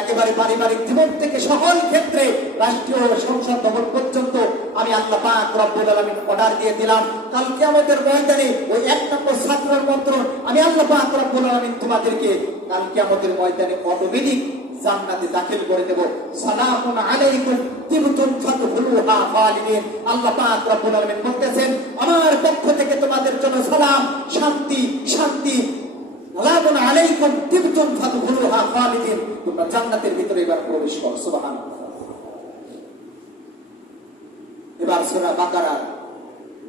একেবারে পারিবারিক জীবন থেকে সকল ক্ষেত্রে রাষ্ট্রীয় সংসদ ভবন পর্যন্ত আমি আল্লাহ পাক রব্বুল আলামিন অর্ডার দিয়ে দিলাম। কালকে আমাদের ময়দানে ওই এক নম্বর ছাত্রের মন্ত্র আমি আল্লাহ পাক রব্বুল আলামিন তোমাদেরকে কালকে আমাদের ময়দানে অটোমেটিক জান্নাতে দাখিল করে দেব। সালামুন আলাইকুম তিবতুম ফাদখুলুহা খালিদিন আল্লাহ পাক রব্বুল বলতেছেন, আমার পক্ষ থেকে তোমাদের জন্য সালাম, শান্তি শান্তি। সালামুন আলাইকুম তিবতুম ফাদখুলুহা খালিদিন তোমরা জান্নাতের ভিতরে এবার প্রবেশ করো, সুবহানাল্লাহ। এবার সূরা বাকারা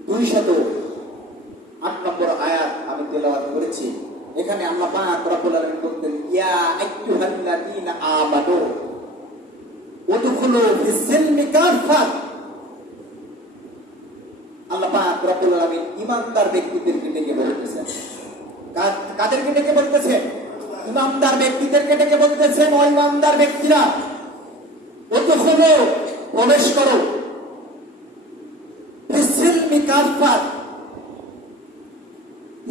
200 আট নম্বর আয়াত আমি তেলাওয়াত করেছি। এখানে আল্লাহ পাক রব্বুল আলামিন বলতেন, ইয়া আইয়ুহাল্লাযীনা আমানু, উদখুলু ফিস-সিলমি কাফা আল্লাহ পাক রব্বুল আলামিন ব্যক্তিদেরকে ডেকে বলতেছেন। কাদেরকে ডেকে বলতেছেন? ইমানদার ব্যক্তিদেরকে ডেকে বলতেছেন, ও ইমানদার ব্যক্তিরা উদখুলু প্রবেশ করো।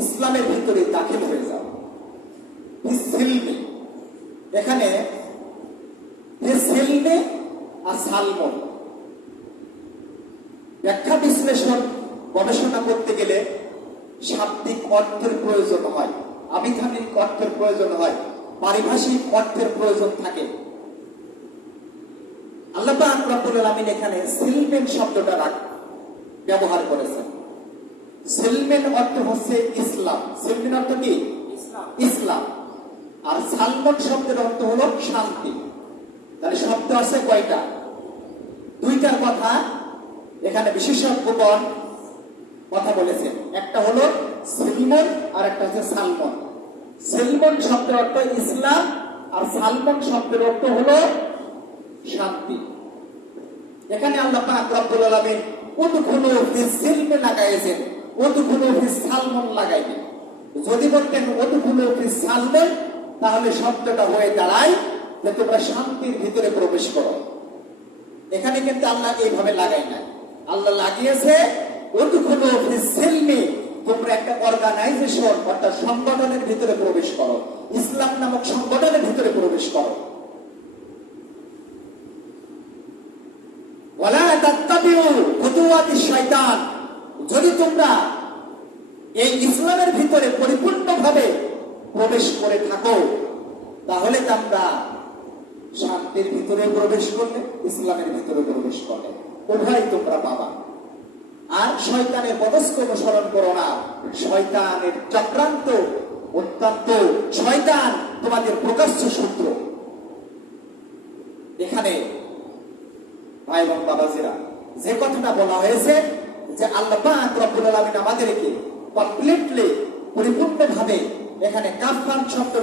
ইসলামের ভিতরে দাখিল হয়ে যাও। এখানে ব্যাখ্যা বিশ্লেষণ গবেষণা করতে গেলে শাব্দিক অর্থের প্রয়োজন হয়। আবিধানিক অর্থের প্রয়োজন হয় পারিভাষিক অর্থের প্রয়োজন থাকে। আল্লাহ পাক রব্বুল আলামিন এখানে সিলমেন শব্দটা রাখ- ব্যবহার করেছেন। সেলমেন অর্থ হচ্ছে ইসলাম। সেলমেন অর্থ কি? ইসলাম। আর সালমন শব্দের অর্থ হলো শান্তি। তাহলে শব্দ আছে কয়টা? দুইটার কথা এখানে বিশেষজ্ঞগণ কথা বলেছেন। একটা হলো সেলমন আর একটা হচ্ছে সালমন। সেলমন শব্দের অর্থ ইসলাম, আর সালমন শব্দের অর্থ হলো শান্তি। এখানে আল্লাহ পাক রব্বুল আলামিন, উদখুলু ফিস সিলমে লাগাইছেন। উদখুলু ফিস সালমন যদি বলতেন, উদখুলু ফিস সালমন তাহলে শব্দটা হয়ে দাঁড়ায় যে তোমরা শান্তির ভিতরে প্রবেশ করো। এখানে কিন্তু আল্লাহ এইভাবে লাগাই নাই। আল্লাহ লাগিয়েছে, উদখুলু ফিস সিলমে তোমরা একটা অর্গানাইজেশন অর্থাৎ সংগঠনের ভিতরে প্রবেশ করো। ইসলাম নামক সংগঠনের ভিতরে প্রবেশ করো। শয়তান যদি তোমরা এই ইসলামের ভিতরে পরিপূর্ণভাবে প্রবেশ করে থাকো, তাহলে তোমরা শান্তির ভিতরে প্রবেশ করলে, ইসলামের ভিতরে প্রবেশ করলে। উভয় তোমরা পাবা। আর শয়তানের পদস্ক অনুসরণ করো না। শয়তানের চক্রান্ত অত্যন্ত। শয়তান তোমাদের প্রকাশ্য সূত্র এখানে ভাই এবং বাবাজিরা, যে কথাটা বলা হয়েছে যে আল্লাহ রব্বুল আলামিন আমাদেরকে কমপ্লিটলি পরিপূর্ণভাবে এখানে কাফান শব্দটা